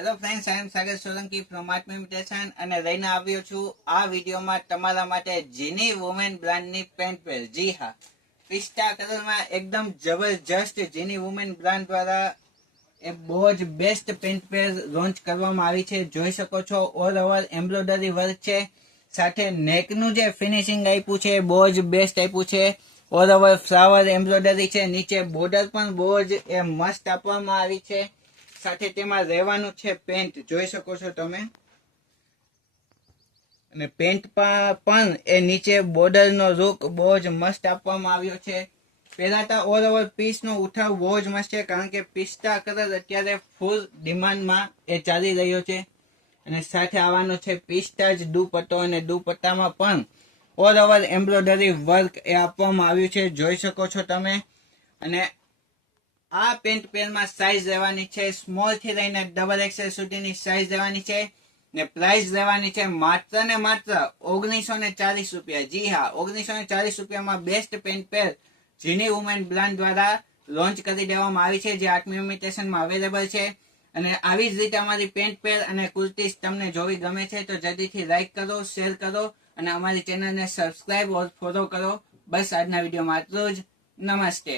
Hello friends, I am Sagar Solanki from art imitation અને લઈને આવ્યો છું આ વિડીયોમાં તમારા માટે જીની વુમેન બ્રાન્ડની પેન્ટ પેર. જી હા, પિસ્તા કલરમાં એકદમ જબરજસ્ત જીની વુમેન બ્રાન્ડ દ્વારા એ બહુ જ બેસ્ટ પેન્ટ પેર લોન્ચ કરવામાં આવી છે. જોઈ શકો છો ઓલ ઓવર એમ્બ્રોઇડરી વર્ક છે, સાથે નેકનું જે ફિનિશિંગ આપ્યું છે બહુ જ બેસ્ટ આપ્યું છે. ઓલ ઓવર ફ્લાવર એમ્બ્રોઇડરી છે, નીચે બોર્ડર પણ બહુ જ એ મસ્ત આપવામાં આવી છે. સાથે તેમાં રહેવાનું છે પેન્ટ, જોઈ શકો છો તમે. અને પેન્ટ પણ એ નીચે બોર્ડર નો લુક બહુ જ મસ્ત આપવામાં આવ્યો છે. પહેલા તો ઓલ ઓવર પીસ નો ઉઠાવ બહુ જ મસ્ત છે, કારણ કે પિસ્તા કલર અત્યારે ફૂલ ડિમાન્ડમાં એ ચાલી રહ્યો છે. અને સાથે આવવાનો છે પિસ્તા જ દુપટ્ટો, અને દુપટ્ટામાં પણ ઓલ ઓવર એમ્બ્રોઇડરી વર્ક એ આપવામાં આવ્યું છે, જોઈ શકો છો તમે. અને આ પેન્ટ પેરમાં સાઈઝ રહેવાની છે સ્મોલ થી લઈને ડબલ એક્સેલ સુધીની સાઈઝ રહેવાની છે. ને પ્રાઇસ રહેવાની છે માત્ર ને માત્ર 1940 રૂપિયા. જી હા, 1940 રૂપિયામાં બેસ્ટ પેન્ટ પેર જીની વુમેન બ્રાન્ડ દ્વારા લોન્ચ કરી દેવામાં આવી છે, જે આર્ટ ઇમિટેશનમાં અવેલેબલ છે. અને આવી જ રીતે અમારી પેન્ટ પેર અને કુર્તીઝ તમને જોવી ગમે છે તો જલ્દીથી લાઈક કરો, શેર કરો અને અમારી ચેનલને સબસ્ક્રાઇબ ઓર ફોલો કરો. બસ આજના વિડીયોમાં આટલું જ. નમસ્તે.